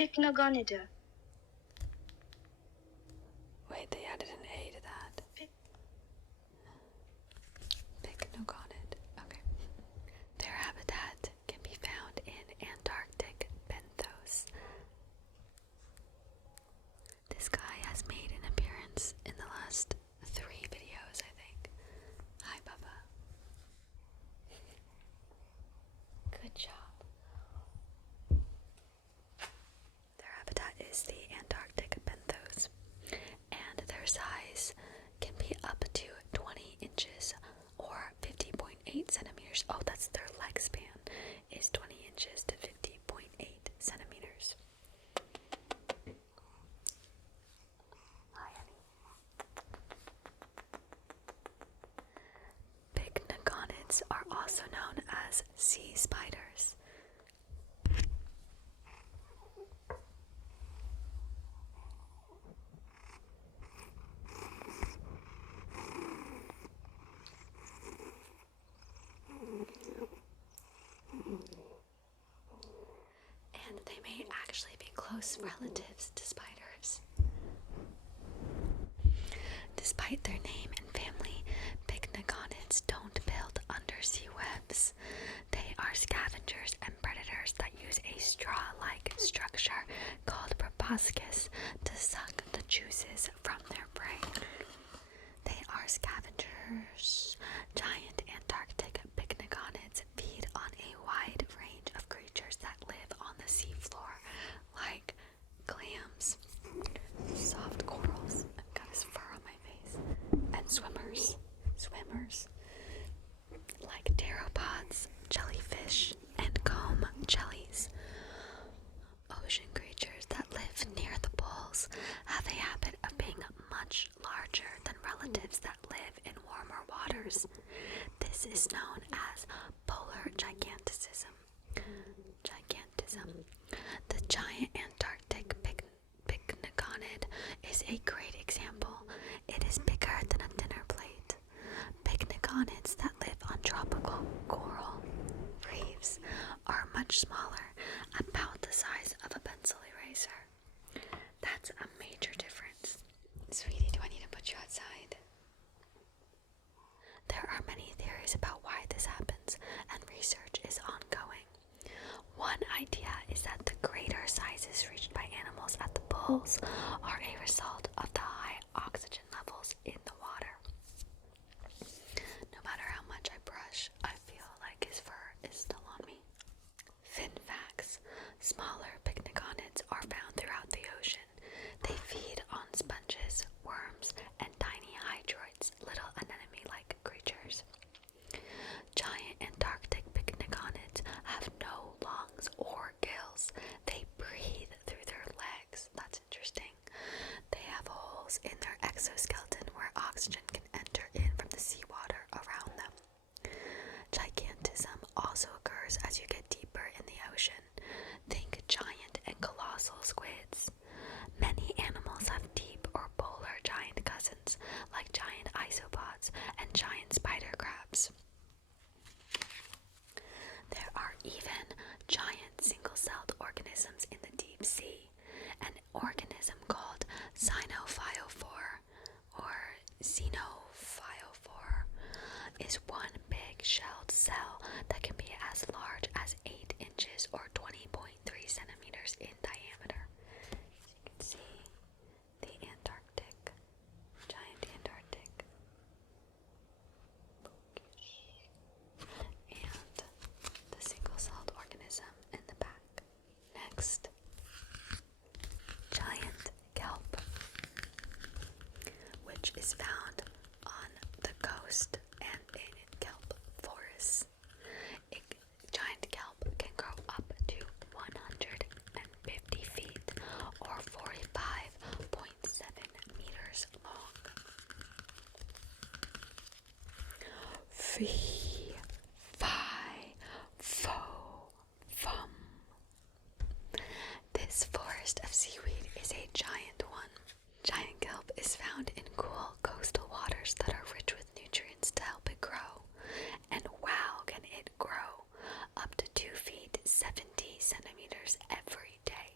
Picnogonid. Wait, they added an A to that. Picnogonid. Okay. Their habitat can be found in Antarctic benthos. This guy has made an appearance in the last 3 videos, I think. Hi, Bubba. Good job. Their habitat is the Antarctic benthos, and their size can be up to 20 inches or 50.8 centimeters. Oh, that's their leg span, is 20 inches to 50.8 centimeters. Hi, honey. Picnogonids are also known as sea spiders. And they may actually be close relatives to spiders. Despite their name and family, Picnogonids don't build undersea webs. They are scavengers and predators that use a straw-like structure called proboscis to suck the juices from their prey. They are scavengers. Giant Antarctic Picnogonids feed on a wide range of creatures that live on the seafloor, like clams, soft corals, I've got his fur on my face, and swimmers, like pteropods, jellyfish, and comb jellies. Ocean creatures that live near the poles have a habit of being much larger than relatives that live in warmer waters. This is known as polar gigantism. The giant Antarctic Picnogonid is a great example. It is bigger than a dinner plate. Picnogonids that live on tropical coral reefs are much smaller, about the size of a pencil eraser. That's a major difference. Sweetie, do I need to put you outside? There are many theories about why this happens, and research is ongoing. One idea is that the greater sizes reached by animals at the poles are a result of the high oxygen levels in the water. No matter how much I brush, I feel like his fur is still on me. Fin facts. Smaller Picnogonids are found throughout the ocean. They feed on sponges, worms, and tiny hydroids, little anemone-like creatures. Giant Antarctic Picnogonids have no lungs or gills. They breathe through their legs. That's interesting. They have holes in their exoskeleton where oxygen can enter in from the seawater around them. Gigantism also occurs as you get deeper in the ocean. Think giant and colossal squids. Many animals have deep or polar giant cousins, like giant isopods and giant spider crabs. There are even giant single-celled organisms in the deep sea. An organism called cynophiophore or xenophiophore is one big shelled cell that can be as large as 8 inches or 20.3 centimeters in diameter. As you can see, the Antarctic, giant Antarctic, and the single-celled organism in the back. Next, giant kelp, which is found on the coast and in kelp forests. Giant kelp can grow up to 150 feet or 45.7 meters long. Fee, fi, fo, fum. This forest of seaweed is a giant one. Giant kelp is found in cool coastal waters that are rich with nutrients to help it grow. And wow, can it grow up to 2 feet 70 centimeters every day.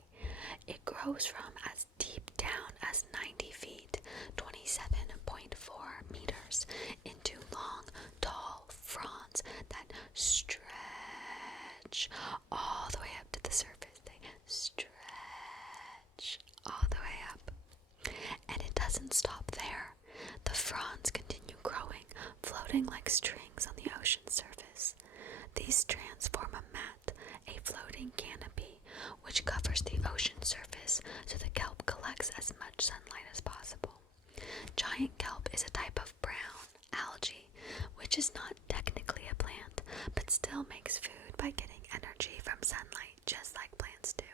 grows from as deep down as 90 feet, 27.4 meters, into long, tall fronds that stretch all the way up to the surface. They stretch all the way up. And it doesn't stop there. The fronds continue growing, floating like strings on the ocean's surface. These strands form a mat, a floating canopy, which covers the ocean surface so the kelp collects as much sunlight as possible. Giant kelp is a type of brown algae, which is not technically a plant, but still makes food by getting energy from sunlight, just like plants do.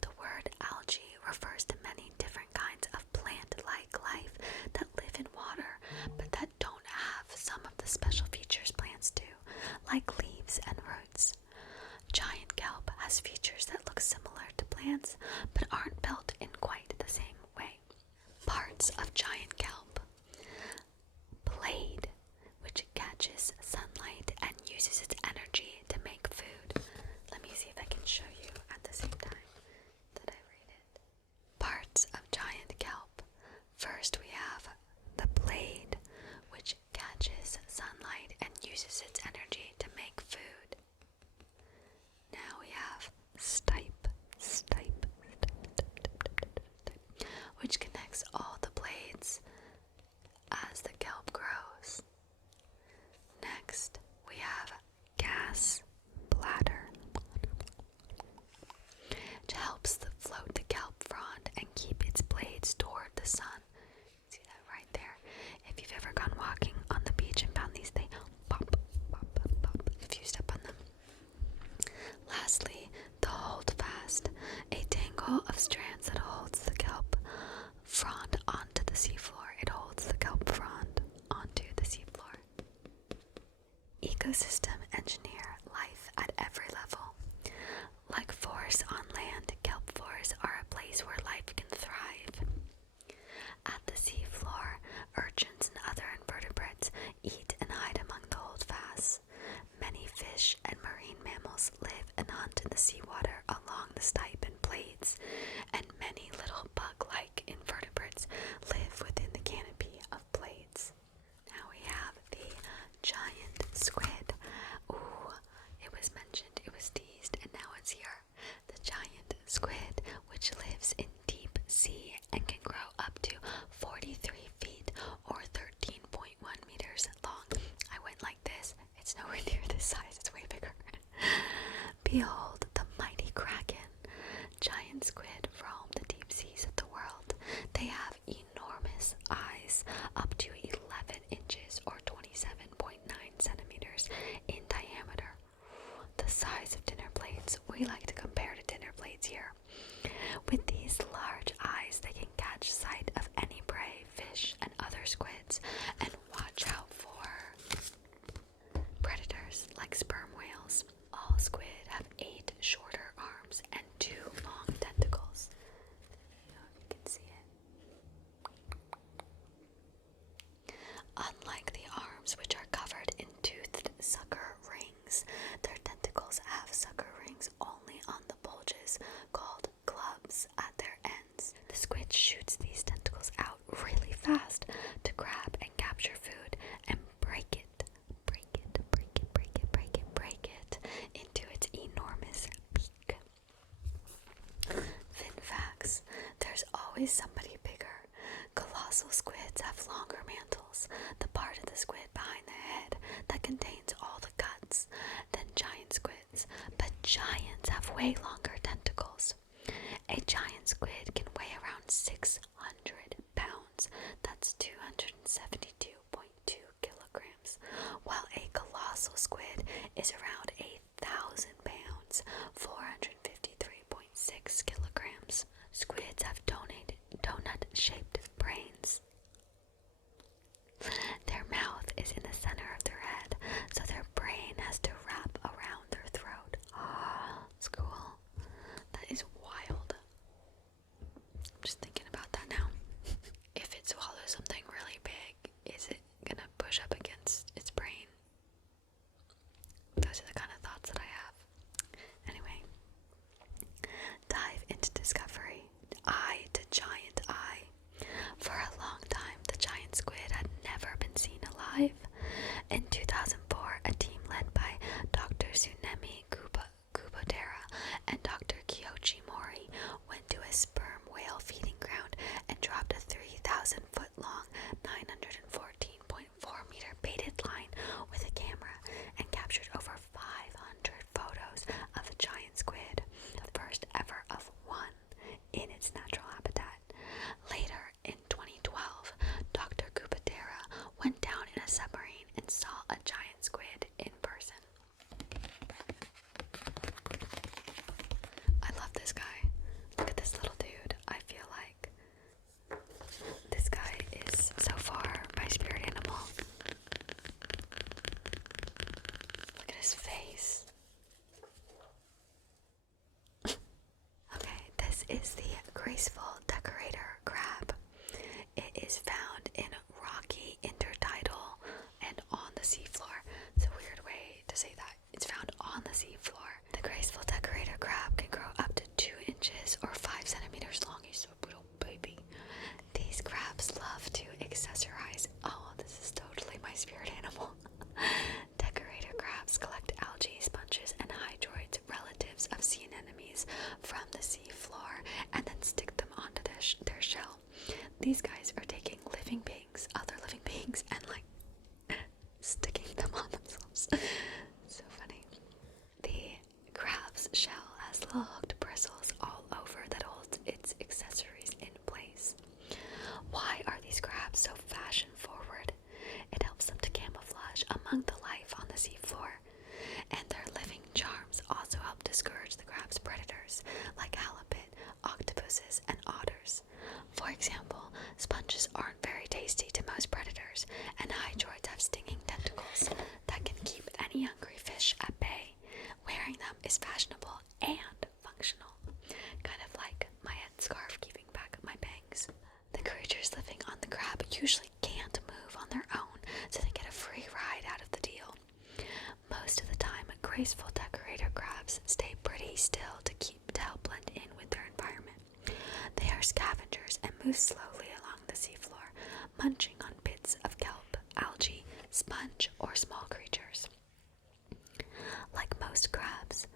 The word algae refers to many different kinds of plant-like life that live in water, but that don't have some of the special features plants do, like leaves and roots. Giant kelp has features that look similar to plants, but aren't built in quite the same way. Parts of giant kelp. Blade, which catches sunlight and uses its energy to make food. Let me see if I can show you at the same time that I read it. Parts of giant kelp. First we have the blade, which catches sunlight and uses its energy to make food. Now we have stipe, which connects all the blades as the kelp grows. Next, we have gas bladder, which helps float the kelp frond and keep its blades toward the sun. See that right there? If you've ever gone walking on the beach and found these, they pop, pop, pop, pop if you step on them. Lastly, the holdfast, a tangle of strands that holds the kelp frond onto the seafloor. It holds the kelp frond onto the seafloor. Ecosystem engineer life at every level. Like forests on land, kelp forests are a place where life can thrive. At the seafloor, urchins and other invertebrates eat and hide among the holdfasts. Many fish and marine mammals live and hunt in the seawater along the stipe and blades, and many little bug-like invertebrates live within the canopy of blades. Now we have the giant squid. Ooh, it was mentioned, it was teased, and now it's here. The giant squid, which lives in deep sea and can grow up to 43 feet or 13.1 meters long. I went like this. It's nowhere near this size. It's way bigger. Behold the mighty kraken. Giant squid roam the deep seas of the world. They have enormous eyes, up to 11 inches or 27.9 centimeters in diameter. The size of dinner plates. We like to compare to dinner plates here. With these large eyes, they can catch sight of any prey, fish, and other squids, and watch out for predators like sperm whales. All squid have 8 shorter arms and 2 long tentacles. I don't know if you can see it. Unlike the arms, which are covered in toothed sucker rings, their tentacles have sucker rings only on the bulges, called clubs, at their ends. The squid shoots these tentacles out really fast to grab and capture food and break it into its enormous beak. Fun facts. There's always somebody bigger. Colossal squids have longer mantles, the part of the squid behind the head that contains all the guts, than giant squids, but giants have way longer tentacles. A giant squid can weigh around 600 pounds. That's 272.2 kilograms, while a colossal squid is around 1,000 pounds, 453.6 kilograms. Squids have donut-shaped brains. Their mouth is in the center of their head, so their brain has to wrap around their throat. It's cool. That is wild. I'm just thinking about that now. If it swallows something really big, is it gonna push up against its brain? Those are the kind of thoughts that I have. Anyway, dive into discovery. is the Graceful Decorator Crab. It is found in rocky intertidal and on the seafloor. It's a weird way to say that. It's found on the seafloor. The Graceful Decorator Crab can grow up to 2 inches or 5 centimeters long. He's so little baby. These crabs love to accessorize. Oh, this is totally my spirit animal. Decorator crabs collect algae, sponges, and hydroids, relatives of sea anemones, from the sea floor and then stick them onto their shell. These guys are taking living beings, other living beings, and like sticking them on themselves. So funny. The crab's shell has little hooked bristles all over that holds its accessories in place. Why are these crabs so fashion forward? It helps them to camouflage among the life on the seafloor, and their living charms also help discourage the crab's predators like halibut, octopuses, and otters. For example, sponges aren't very tasty to most predators, and hydroids have stinging tentacles that can keep any hungry fish at bay. Wearing them is fashionable and functional, kind of like my headscarf keeping back my bangs. The creatures living on the crab usually can't move on their own, so they get a free ride out of the deal. Most of the time, graceful decorator crabs stay pretty still to help blend in with their environment. They are scavengers and move slowly along the seafloor, munching on bits of kelp, algae, sponge, or small creatures. Like most crabs,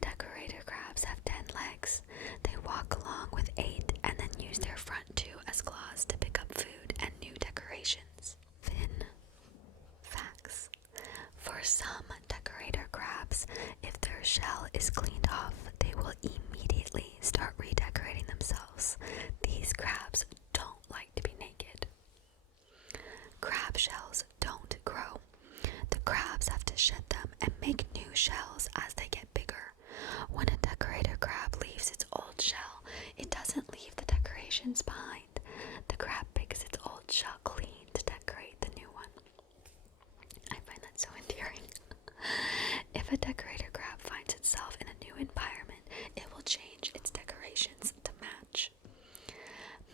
decorator crabs have 10 legs. They walk along with 8 and then use their front 2 as claws to pick up food and new decorations. Fin facts. For some decorator crabs, if their shell is cleaned off, they will immediately start redecorating themselves. These crabs don't like to be naked. Crab shells don't grow. The crabs have to shed them and make new shells as they get bigger. When a decorator crab leaves its old shell, it doesn't leave the decorations behind. The crab picks its old shell clean to decorate the new one. I find that so endearing. If a decorator crab finds itself in a new environment, it will change its decorations to match.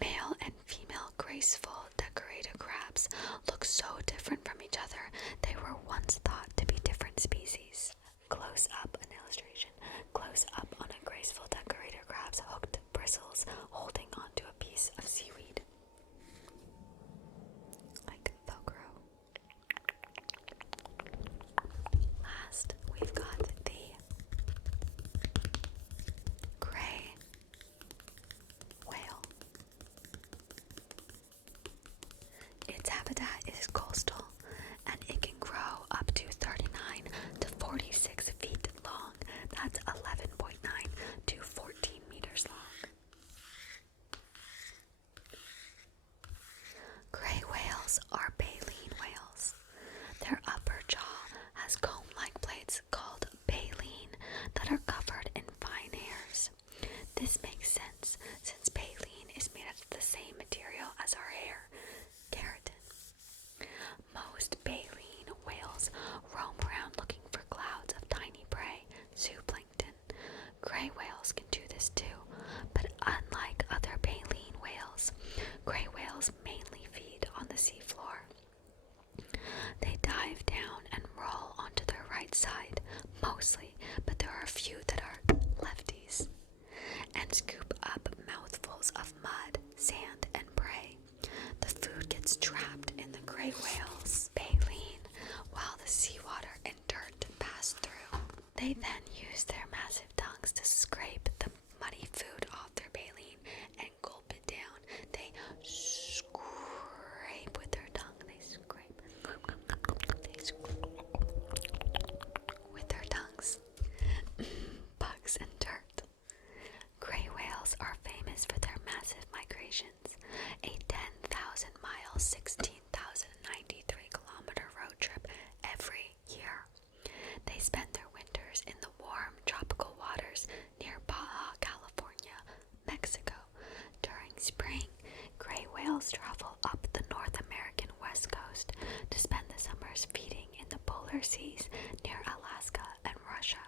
Male and female graceful decorator crabs look so different from each other, they were once thought to be different species. Close up an illustration. Close up on a graceful decorator crab's hooked bristles holding onto a piece of seaweed. Like Velcro. Last, we've got the gray whale. Its habitat is coastal, and it can grow up to 39 to 46 feet long. That's 11.9 to 14 meters long. Gray whales are baleen whales. Their upper jaw has comb-like plates called baleen that are covered in fine hairs. This makes sense since baleen is made out of the same material as our hair, keratin. Most baleen whales roam around looking for clouds of tiny prey, zooplankton. Gray whales can do this too, but unlike other baleen whales, gray whales mainly feed on the seafloor. They dive down and roll onto their right side, mostly, but there are a few that are lefties, and scoop up mouthfuls of mud, sand, and prey. The food gets trapped in the gray whale's baleen while the seawater and dirt pass through. They then use their massive tongues to scrape the muddy food off their baleen and gulp it down. They scrape with their tongue. They scrape with their tongues. Bugs and dirt. Gray whales are famous for their massive migrations. A 10,000-mile, 16,093-kilometer road trip every year. They spend their winters in the warm tropical waters near Baja California, Mexico. During spring, gray whales travel up the North American west coast to spend the summers feeding in the polar seas near Alaska and Russia.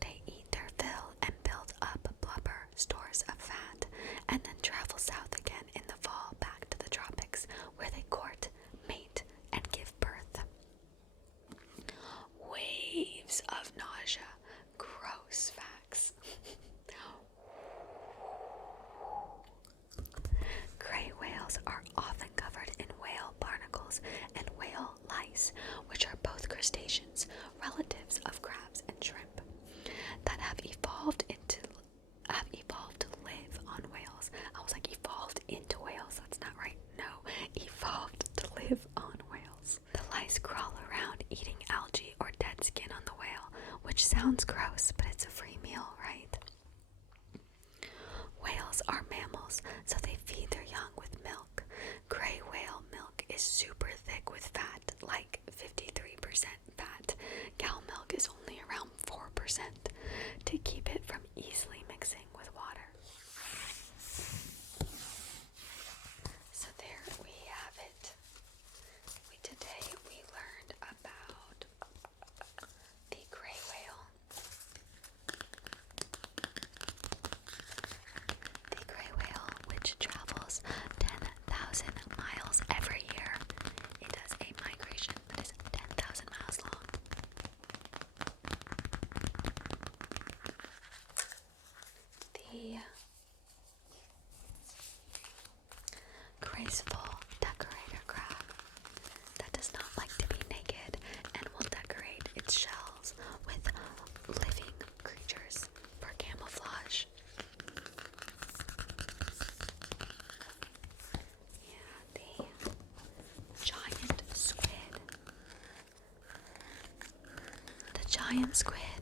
They eat their fill and build up blubber stores the Graceful Decorator Crab that does not like to be naked and will decorate its shells with living creatures for camouflage. Yeah, the giant squid. The giant squid